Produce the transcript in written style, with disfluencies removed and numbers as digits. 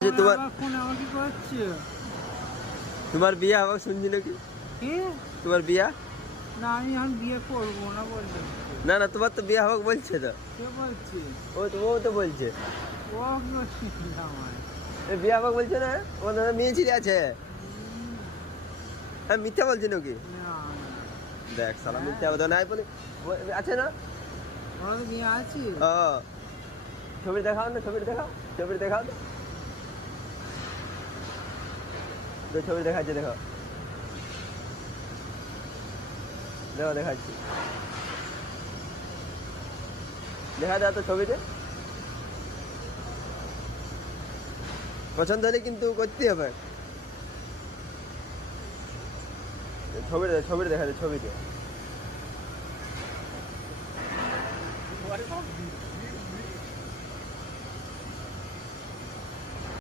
তোমার ফোন আমাকে করছে। তোমার বিয়ে হবে শুনছি নাকি? কি? তোমার বিয়া? না আমি এখন বিয়ে করবো না বললে। না না, তোমার তো বিয়ে হবে বলছে তো। কে বলছে? ও তো বলছে ও আমার বিয়ে হবে বলছে না। ওর দাদা মেয়ে ছিঁড়ে আছে। হ্যাঁ, মিথ্যা বলছে নাকি? না দেখ সালা, মিথ্যা কথা নাই বলে আছে না। ওরা তো বিয়ে আছে। ও ছবি দেখাও না, ছবি দেখাও, ছবি দেখাও তো। ছবি দেখাচ্ছে, দেখো দেখো দেখাচ্ছি, দেখা দাও তো ছবিতে। পছন্দ হলে কিন্তু করতে হবে। ছবিটা দেখা যায়, ছবিতে